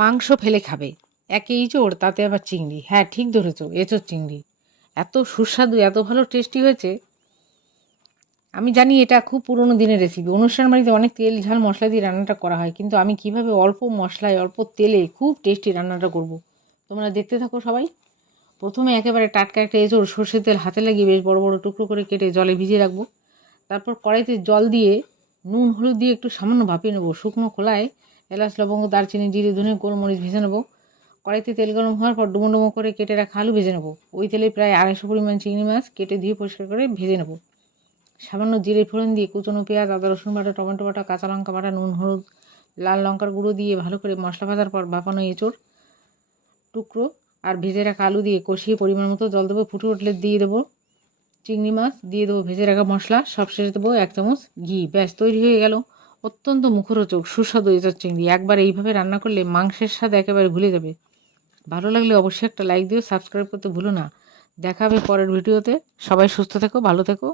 মাংস ফেলে খাবে, একে ইঁচড় তাতে আবার চিংড়ি। হ্যাঁ, ঠিক ধরেছো, এঁচোড় চিংড়ি। এত সুস্বাদু, এত ভালো টেস্টি হয়েছে। আমি জানি এটা খুব পুরোনো দিনের রেসিপি, অনুষ্ঠান বাড়িতে অনেক তেল ঝাল মশলা দিয়ে রান্নাটা করা হয়, কিন্তু আমি কিভাবে অল্প মশলায় অল্প তেলে খুব টেস্টি রান্নাটা করব, তোমরা দেখতে থাকো সবাই। প্রথমে একেবারে টাটকা একটা এঁচড় সর্ষের তেল হাতে লাগিয়ে বেশ বড় বড় টুকরো করে কেটে জলে ভিজিয়ে রাখবো। তারপর কড়াইতে জল দিয়ে নুন হলুদ দিয়ে একটু সামান্য ভাপিয়ে নেবো। শুকনো খোলায় এলাচ লবঙ্গ দারচিনি জিরে ধনে গোলমরিচ ভেজে নেবো। কড়াইতে তেল গরম হওয়ার পর ডুমো ডুমো করে কেটে রাখা আলু ভেজে নেবো। ওই তেলে প্রায় 250 পরিমাণ চিংড়ি মাছ কেটে ধুয়ে পরিষ্কার করে ভেজে নেবো। সামান্য জিরে ফোড়ন দিয়ে কুচনো পেঁয়াজ আদা রসুন বাটা টমেটো বাটা কাঁচা লঙ্কা বাটা নুন হলুদ লাল লঙ্কার গুঁড়ো দিয়ে ভালো করে মশলা ভাজার পর ভাপানো এঁচড় টুকরো আর ভেজে রাখা আলু দিয়ে কষিয়ে পরিমাণ মতো জল দেবো। ফুটে উঠলে দিয়ে দেবো চিংড়ি মাছ, দিয়ে দেবো ভেজে রাখা মশলা, সবশেষে দেবো 1 চামচ ঘি। ব্যাস তৈরি হয়ে গেল অত্যন্ত মুখরোচক সুস্বাদু এঁচোড় চিংড়ি। একবার এইভাবে রান্না করলে মাংসের স্বাদ একেবারে ভুলে যাবে। ভালো লাগলে অবশ্যই একটা লাইক দিও, সাবস্ক্রাইব করতে ভুলো না। দেখা হবে পরের ভিডিওতে। সবাই সুস্থ থেকো, ভালো থেকো।